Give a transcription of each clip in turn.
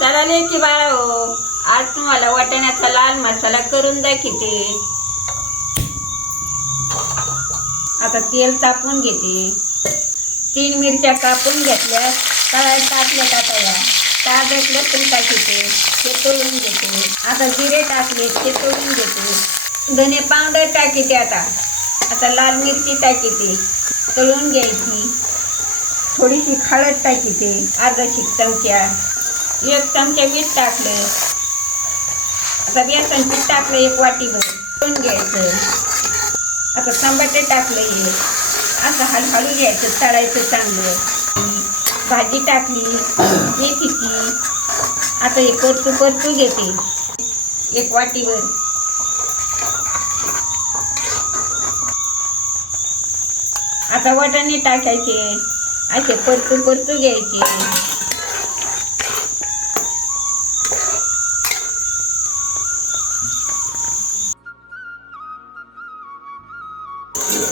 चला लेकी बाळा हो, आज तुम्हाला वाटाण्याचा लाल मसाला करून दाखवते. आता तेल तापून घेते. 3 मिरच्या कापून घेतल्या, तळायला टाकल्यात. आता या ताजं लसूण टाकते, ते तळून घेते. आता जिरे टाकले, ते तळून घेते. धने पावडर टाकते. आता लाल मिरची टाकते, तळून घ्यायची. थोडीशी हळद टाकते, अर्धा चमचा. 1 चमचा मीठ टाकलं. आता बेसन पीठ टाकलं 1 वाटीभर, तळून घ्यायचं. आता टमाटे टाकलं, हे असं हळूहळू घ्यायचं, तळायचं चांगलं. भाजी टाकली मेथीची. आता हे परतू घेते 1 वाटीभर. आता वाटाणे टाकायचे, असे परतू घ्यायचे.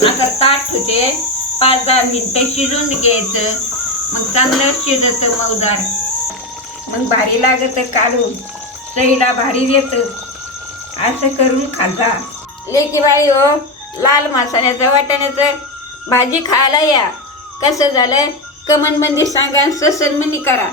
आता ताट होते, 5-10 मिनिटं शिजून घ्यायचं. मग चांगलं शिजतं मऊदार, मग भारी लागतं. काढून चवीला भारी येतं. असं करून खाजा लेकी बाई हो. लाल मसाल्याचं वाटाण्याचं भाजी खायला या. कसं झालं कमेंटमध्ये सांगा, ससन मनी करा.